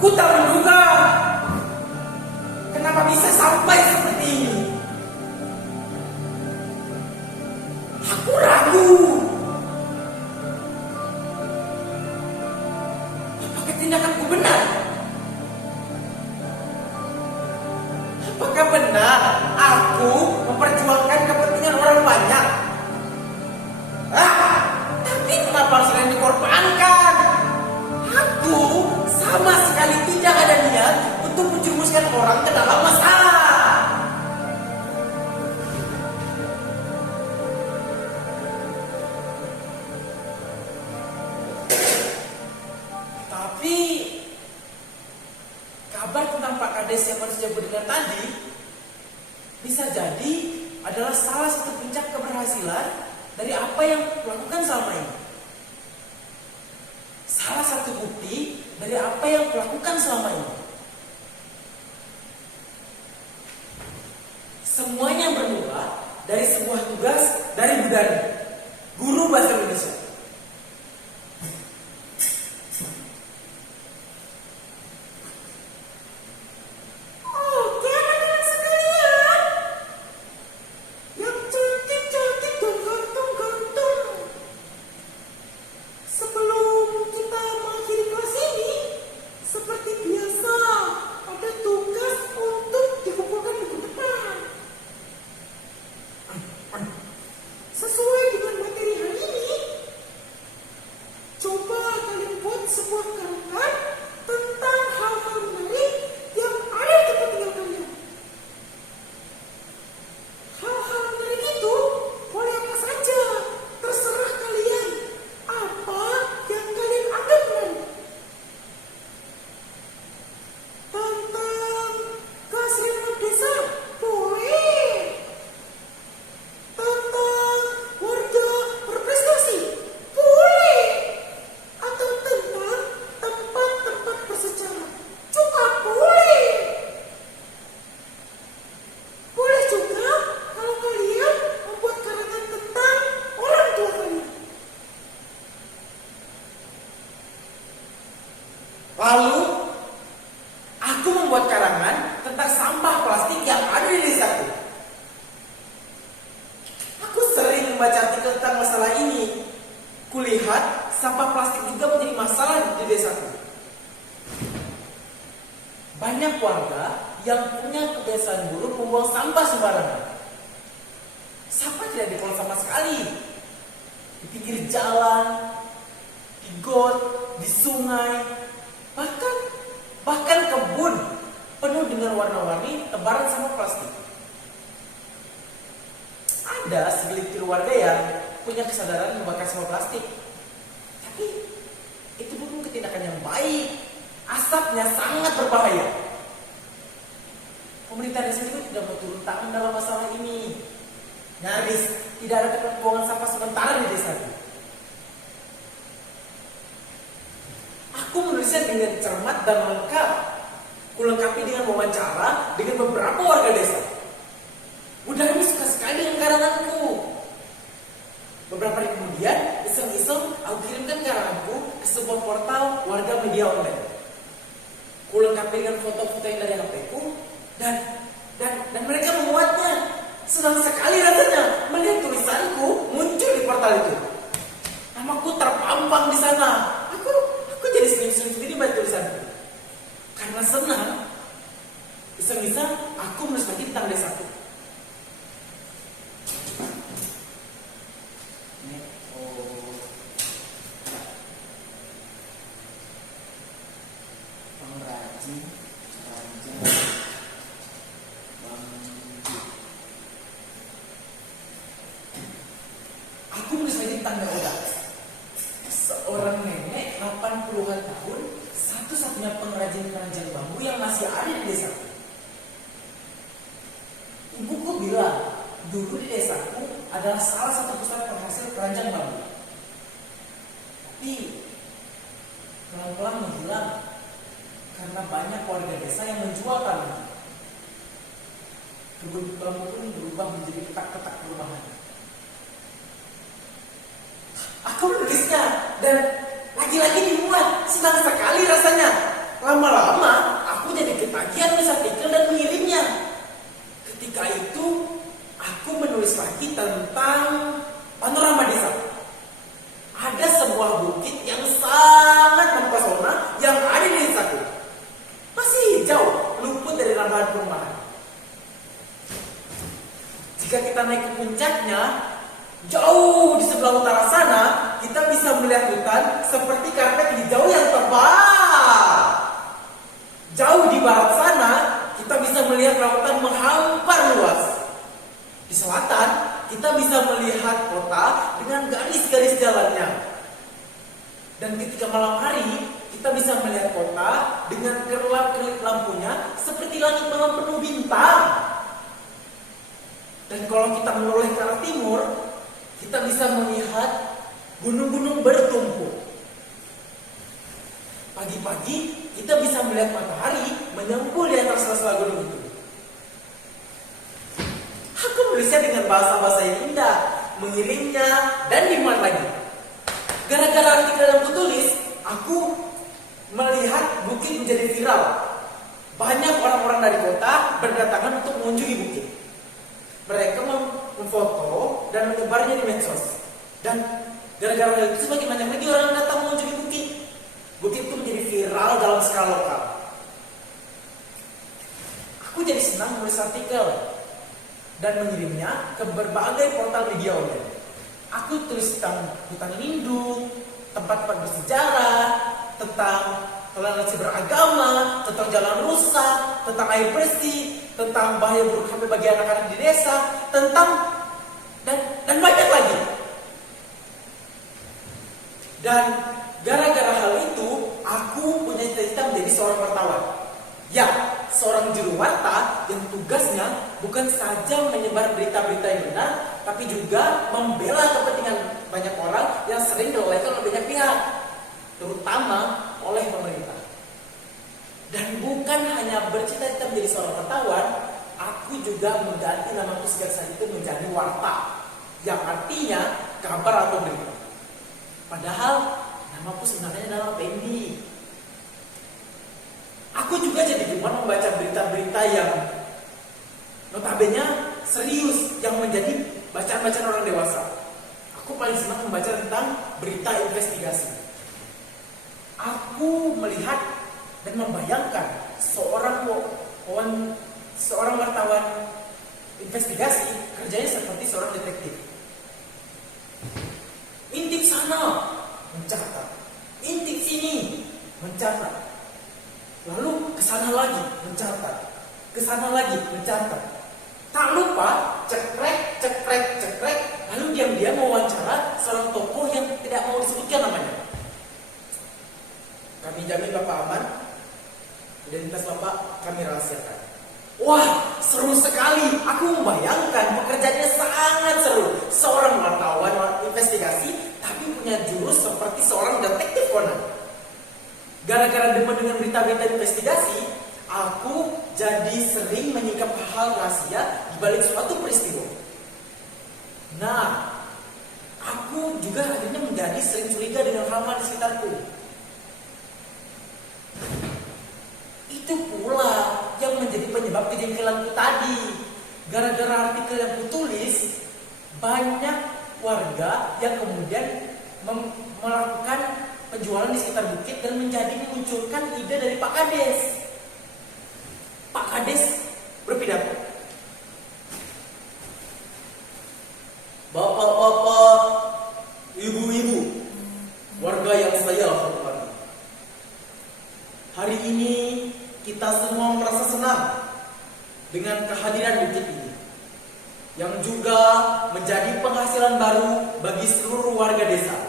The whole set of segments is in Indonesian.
Aku tak menduga kenapa bisa sampai seperti ini. Aku ragu. Apakah tindakanku benar? Apakah benar aku memperjuangkan kepentingan orang banyak? Tapi kenapa harus yang dikorbankan? Aku sama sekali tidak ada niat untuk menjerumuskan orang ke dalam masalah. Tapi kabar tentang Pak Kades yang baru saja berdengar tadi bisa jadi adalah salah satu puncak keberhasilan dari apa yang dilakukan selama ini. Salah satu bukti dari apa yang dilakukan selama ini. Semuanya bermula dari sebuah tugas dari Bu Dani, guru bahasa Indonesia. Sesuai dengan materi hari ini, coba kalian buat sebuah karangan tentang hal-hal menarik yang ada di kepentingan kalian. Hal-hal menarik itu boleh apa saja, terserah kalian. Apa yang kalian anggap menarik. Tentang keaslian desa, boleh. Tentang warga berprestasi, boleh. Atau tentang tempat-tempat bersejarah, juga boleh. Boleh juga kalau kalian membuat karangan tentang orang tua kalian. Lalu aku membuat karangan tentang sampah plastik yang ada di desaku. Aku sering membaca artikel tentang masalah ini. Kulihat sampah plastik juga menjadi masalah di desaku. Banyak warga yang punya kebiasaan buruk membuang sampah sembarangan. Sampah tidak dibuang sama sekali. Di pinggir jalan, di got, di sungai, bahkan kebun penuh dengan warna-warni tebaran sampah plastik. Ada segelintir warga yang punya kesadaran membakar sampah plastik, tapi itu bukan tindakan yang baik. Asapnya sangat berbahaya. Pemerintah desa juga tidak mau turun tangan dalam masalah ini. Nyaris tidak ada tempat pembuangan sampah sementara di desa. Aku menulisnya dengan cermat dan lengkap. Kulengkapi dengan wawancara dengan beberapa warga desa. Udah ini suka sekali dengan karanganku. Beberapa hari kemudian, iseng-iseng aku kirimkan karanganku ke sebuah portal warga media online. Kulengkapi dengan foto-foto yang dari HP-ku dan mereka memuatnya. Senang sekali rasanya melihat tulisanku muncul di portal itu. Namaku terpampang di sana. Aku jadi senyum-senyum sendiri baca tulisanku. Karena senang, iseng-iseng aku menulis lagi tentang desaku. Pengrajin keranjang bambu. Aku menulis lagi tentang Dauda, seorang nenek 80-an tahun, satu-satunya pengrajin keranjang bambu yang masih ada di desa. Ibuku bilang, dulu di desaku adalah salah satu pusat penghasil keranjang bambu. Tapi pelan-pelan menghilang karena banyak warga desa yang menjual tanah. Kebun bambu pun berubah menjadi petak-petak perumahan. Aku menulisnya dan lagi-lagi dimuat. Senang sekali rasanya. Lama Lama-lama aku jadi ketagihan nulis artikel dan mengirimnya. Ketika itu aku menulis lagi tentang panorama desa. Ada sebuah bukit yang sangat mempesona yang ada di desaku. Masih hijau, luput dari rambahan perumahan. Jika kita naik ke puncaknya, jauh di sebelah utara sana, kita bisa melihat hutan seperti karpet hijau yang tebal. Jauh di barat sana, kita bisa melihat lautan menghampar luas. Di selatan, kita bisa melihat kota dengan garis-garis jalannya. Dan ketika malam hari, kita bisa melihat kota dengan kerlap-kerlip lampunya seperti langit malam penuh bintang. Dan kalau kita menoleh ke arah timur, kita bisa melihat gunung-gunung bertumpuk. Pagi-pagi, kita bisa melihat matahari menyembul di atas sela-sela gunung itu. Aku menulisnya dengan bahasa-bahasa yang indah, mengirimnya, dan dimuat lagi. Gara-gara artikel yang aku tulis, aku melihat bukit menjadi viral. Banyak orang-orang dari kota berdatangan untuk mengunjungi bukit. Mereka memfoto dan menyebarnya di medsos. Dan gara-gara hal itu semakin banyak lagi orang yang datang mengunjungi bukit. Bukit itu menjadi viral dalam skala lokal. Aku jadi senang menulis artikel dan mengirimnya ke berbagai portal media online. Aku tulis tentang hutan lindung, tempat-tempat bersejarah, tentang toleransi beragama, tentang jalan rusak, tentang air bersih, tentang bahaya buruk HP bagi anak-anak di desa, tentang dan banyak lagi. Dan gara-gara hal itu, aku punya cita-cita menjadi seorang wartawan. Ya, seorang juru warta yang tugasnya bukan saja menyebar berita-berita yang benar, tapi juga membela kepentingan banyak orang yang sering dilolehkan oleh banyak pihak, terutama oleh pemerintah. Dan bukan hanya bercita-cita menjadi seorang wartawan, aku juga mengganti namaku sejak saat itu menjadi warta, yang artinya kabar atau berita. Padahal namaku sebenarnya adalah Pendi. Aku juga jadi gemar membaca berita-berita yang notabene serius, yang menjadi bacaan-bacaan orang dewasa. Aku paling senang membaca tentang berita investigasi. Aku melihat dan membayangkan seorang wartawan investigasi kerjanya seperti seorang detektif. Intip sana, mencatat. Intip sini, mencatat. Lalu kesana lagi, mencatat. Kesana lagi, mencatat. Tak lupa, cekrek. Lalu diam-diam mewawancara seorang tokoh yang tidak mau disebutkan namanya. Kami jamin Bapak aman, identitas Bapak kami rahasiakan. Wah, seru sekali. Aku membayangkan pekerjaannya sangat seru. Seorang wartawan investigasi, tapi punya jurus seperti seorang detektif Conan. Gara-gara demen dengan berita-berita investigasi, aku jadi sering menyingkap hal rahasia di balik suatu peristiwa. Nah, aku juga akhirnya menjadi sering curiga dengan hal-hal di sekitarku. Itu pula yang menjadi penyebab kejengkelanku tadi. Gara-gara artikel yang kutulis, banyak warga yang kemudian melakukan penjualan di sekitar bukit dan memunculkan ide dari Pak Kades. Pak Kades berpidato. Bapak-bapak, ibu-ibu, warga yang saya hormati. Hari ini kita semua merasa senang dengan kehadiran bukit ini, yang juga menjadi penghasilan baru bagi seluruh warga desa.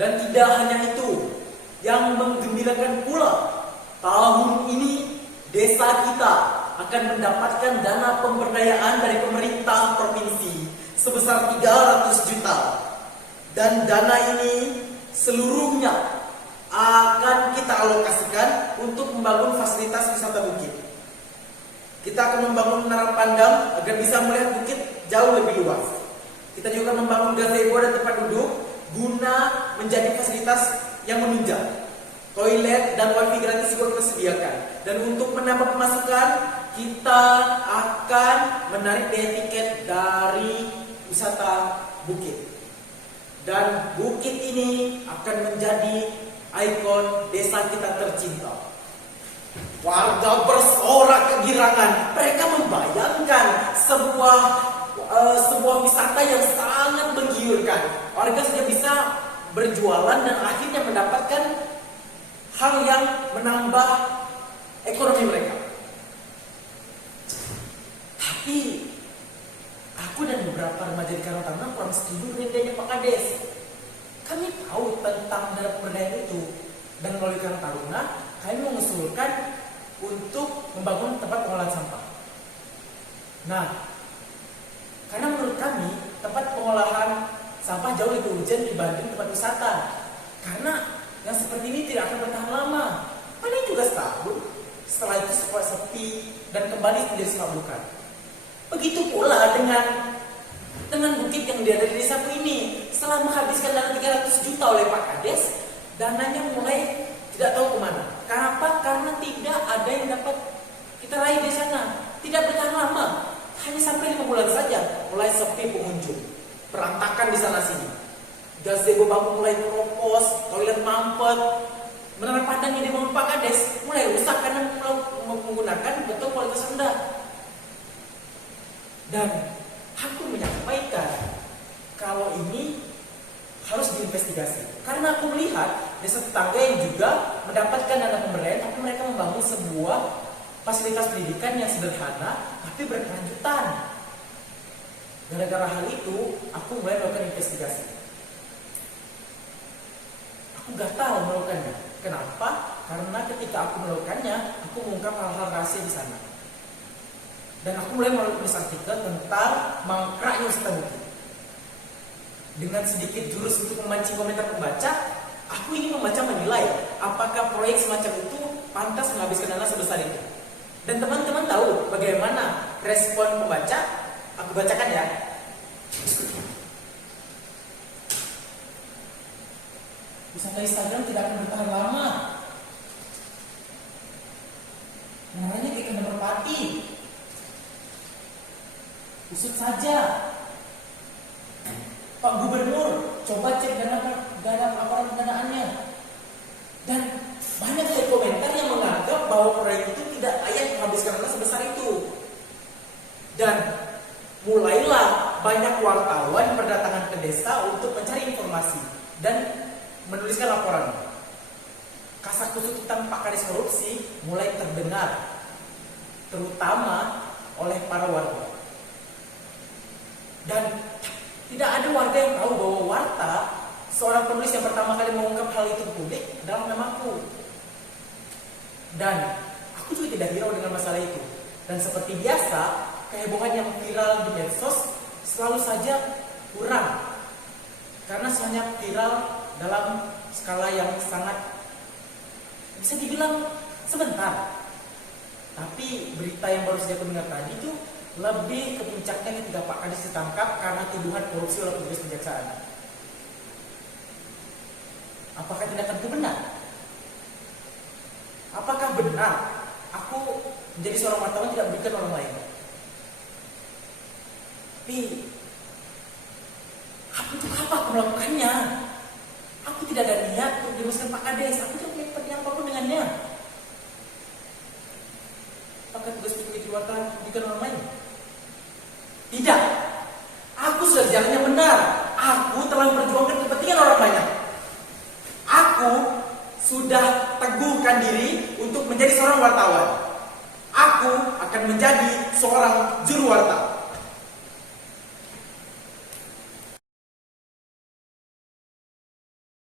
Dan tidak hanya itu, yang menggembirakan pula, tahun ini desa kita akan mendapatkan dana pemberdayaan dari pemerintah provinsi sebesar 300 juta. Dan dana ini seluruhnya akan kita alokasikan untuk membangun fasilitas wisata bukit. Kita akan membangun menara pandang agar bisa melihat bukit jauh lebih luas. Kita juga membangun gazebo dan tempat duduk guna menjadi fasilitas yang menunjang. toilet dan wifi gratis juga kita sediakan. Dan untuk menambah pemasukan, kita akan menarik biaya tiket dari wisata bukit. Dan bukit ini akan menjadi ikon desa kita tercinta. Warga bersorak kegirangan. Mereka membayangkan sebuah wisata yang sangat menggiurkan. Warga sudah bisa berjualan dan akhirnya mendapatkan hal yang menambah ekonomi mereka. Tapi aku dan beberapa remaja di Karang Taruna kurang setuju dengan idenya Pak Kades. Kami tahu tentang dana pemberdayaan itu, dan melalui Karang Taruna kami mengusulkan untuk membangun tempat pengolahan sampah. Nah, karena menurut kami tempat pengolahan sampah jauh lebih urgent dibanding tempat wisata. Karena yang seperti ini tidak akan bertahan lama. Paling juga setahun. Setelah itu sepi dan kembali menjadi semabukan. Begitu pula dengan bukit yang ada di desaku ini. Setelah menghabiskan dana 300 juta oleh Pak Kades, dananya mulai tidak tahu kemana. Kenapa? Karena tidak ada yang dapat kita raih di sana. Tidak bertahan lama. Hanya sampai 5 bulan saja mulai sepi pengunjung. Berantakan di sana sini. Gazebo bambu mulai keropos, toilet mampet. Menara pandang yang dibangun Pak Kades mulai rusak karena menggunakan beton kualitas rendah. Dan aku menyampaikan kalau ini harus diinvestigasi. Karena aku melihat desa tetangga yang juga mendapatkan dana pemberdayaan, tapi mereka membangun sebuah fasilitas pendidikan yang sederhana tapi berkelanjutan. Gara-gara hal itu, aku mulai melakukan investigasi. Aku gatal melakukannya. Kenapa? Karena ketika aku melakukannya, aku mengungkap hal-hal rahasia di sana. Dan aku mulai menulis artikel tentang mangkraknya wisata bukit. Dengan sedikit jurus untuk memancing komentar pembaca, aku ingin membaca menilai apakah proyek semacam itu pantas menghabiskan dana sebesar itu. Dan teman-teman tahu bagaimana respon pembaca? Aku bacakan ya. Wisata Instagram tidak akan bertahan lama. Namanya kayak kena merpati. Usut saja. Pak Gubernur, coba cek dana laporan pendanaannya. Dan banyak dari komentar yang menganggap bahwa proyek itu tidak layak menghabiskan dana sebesar itu. Dan mulailah banyak wartawan berdatangan ke desa untuk mencari informasi dan menuliskan laporan. Kasakusuk tentang Pak Kades korupsi mulai terdengar, terutama oleh para warga. Dan tidak ada warga yang tahu bahwa Warta, seorang penulis yang pertama kali mengungkap hal itu ke publik, adalah namaku. Dan aku juga tidak hirau dengan masalah itu. Dan seperti biasa, kehebohan yang viral di medsos selalu saja kurang. Karena semuanya viral dalam skala yang sangat bisa dibilang sebentar. Tapi berita yang baru saja aku dengar tadi itu lebih ke puncaknya ketika Pak Kades ditangkap karena tuduhan korupsi oleh petugas kejaksaan. Apakah tindakan itu benar? Apakah benar aku menjadi seorang wartawan tidak merugikan orang lain? Tapi untuk apa aku melakukannya? Aku tidak ada niat untuk dimasukkan Pak Kades. Aku tidak punya kepentingan apapun dengannya. Apakah tugas petugas Warta merugikan orang lain? Tidak. Aku sudah jalannya benar. Aku telah memperjuangkan kepentingan orang banyak. Aku sudah teguhkan diri untuk menjadi seorang wartawan. Aku akan menjadi seorang juru warta.